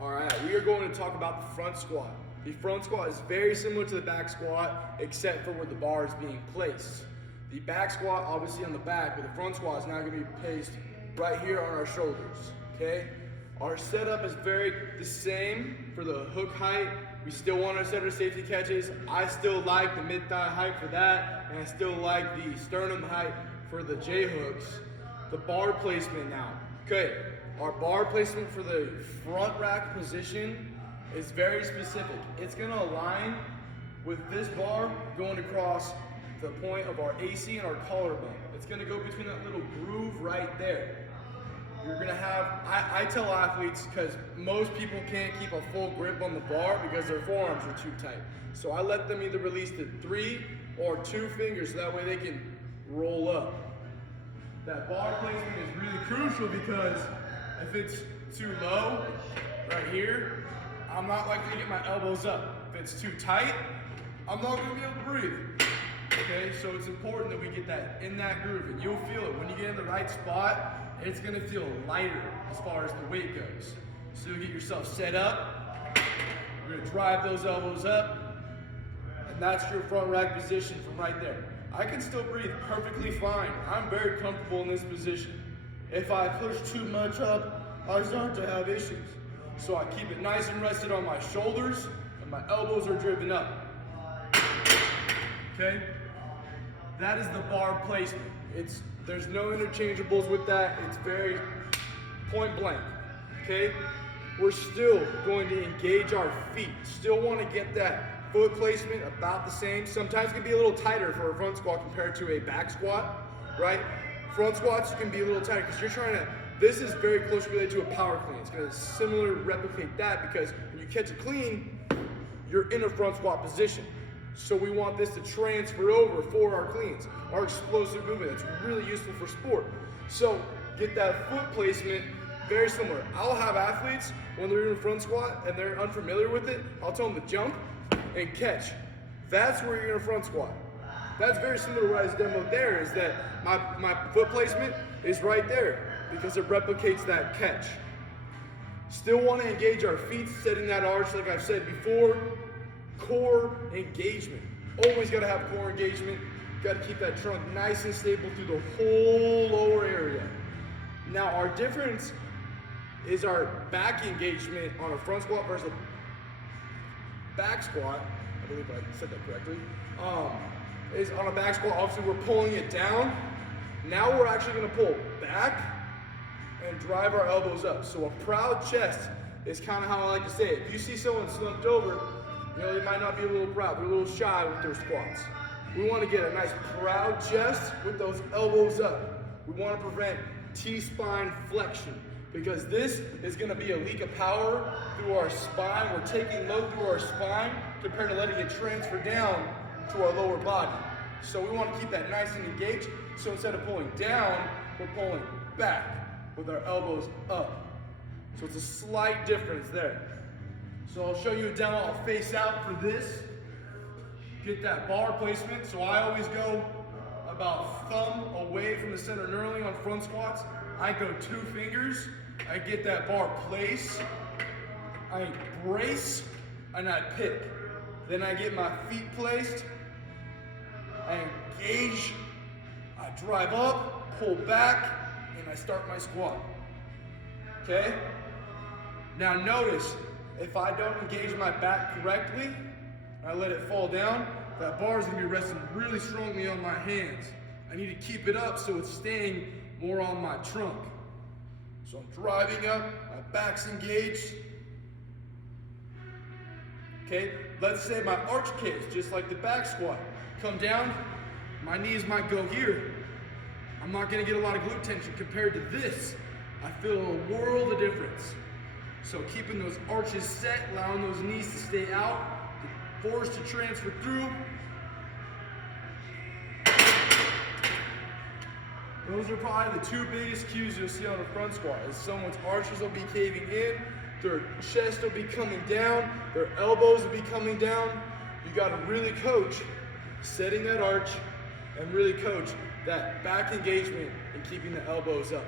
All right, we are going to talk about the front squat. The front squat is very similar to the back squat, except for where the bar is being placed. The back squat, obviously on the back, but the front squat is now going to be placed right here on our shoulders, okay? Our setup is very the same for the hook height. We still want our center safety catches. I still like the mid-thigh height for that, and I still like the sternum height for the J-hooks. The bar placement now. Okay, our bar placement for the front rack position is very specific. It's gonna align with this bar going across the point of our AC and our collarbone. It's gonna go between that little groove right there. You're gonna have, I tell athletes, because most people can't keep a full grip on the bar because their forearms are too tight. So I let them either release the 3 or 2 fingers so that way they can roll up. That bar placement is really crucial because if it's too low, right here, I'm not likely to get my elbows up. If it's too tight, I'm not gonna be able to breathe. Okay, so it's important that we get that in that groove, and you'll feel it. When you get in the right spot, it's gonna feel lighter as far as the weight goes. So you get yourself set up, you're gonna drive those elbows up, and that's your front rack position from right there. I can still breathe perfectly fine. I'm very comfortable in this position. If I push too much up, I start to have issues. So I keep it nice and rested on my shoulders, and my elbows are driven up. Okay? That is the bar placement. There's no interchangeables with that. It's very point blank. Okay? We're still going to engage our feet. Still want to get that foot placement about the same. Sometimes it can be a little tighter for a front squat compared to a back squat, right? Front squats can be a little tighter because you're trying to, this is very closely related to a power clean. It's going to similarly replicate that because when you catch a clean, you're in a front squat position. So we want this to transfer over for our cleans, our explosive movement. That's really useful for sport. So get that foot placement very similar. I'll have athletes, when they're in a front squat and they're unfamiliar with it, I'll tell them to jump and catch. That's where you're in a front squat. That's very similar to what I just demoed there, is that my foot placement is right there because it replicates that catch. Still want to engage our feet, setting that arch like I've said before. Core engagement. Always got to have core engagement. Got to keep that trunk nice and stable through the whole lower area. Now our difference is our back engagement on a front squat versus a back squat. I believe I said that correctly. Is on a back squat, obviously we're pulling it down. Now we're actually going to pull back and drive our elbows up. So a proud chest is kind of how I like to say it. If you see someone slumped over, you know, they might not be a little proud, they're a little shy with their squats. We want to get a nice proud chest with those elbows up. We want to prevent T-spine flexion because this is going to be a leak of power through our spine. We're taking load through our spine compared to letting it transfer down to our lower body. So we want to keep that nice and engaged. So instead of pulling down, we're pulling back with our elbows up. So it's a slight difference there. So I'll show you a demo. I'll face out for this. Get that bar placement. So I always go about thumb away from the center knurling on front squats. I go 2 fingers. I get that bar placed. I brace and I pick. Then I get my feet placed. I engage. I drive up, pull back, and I start my squat. Okay? Now notice, if I don't engage my back correctly, and I let it fall down, that bar is going to be resting really strongly on my hands. I need to keep it up so it's staying more on my trunk. So I'm driving up, my back's engaged. Okay, let's say my arch kicks, just like the back squat. Come down, my knees might go here. I'm not going to get a lot of glute tension compared to this. I feel a world of difference. So keeping those arches set, allowing those knees to stay out, the force to transfer through. Those are probably the 2 biggest cues you'll see on a front squat, is someone's arches will be caving in, their chest will be coming down, their elbows will be coming down. You got to really coach setting that arch and really coach that back engagement and keeping the elbows up.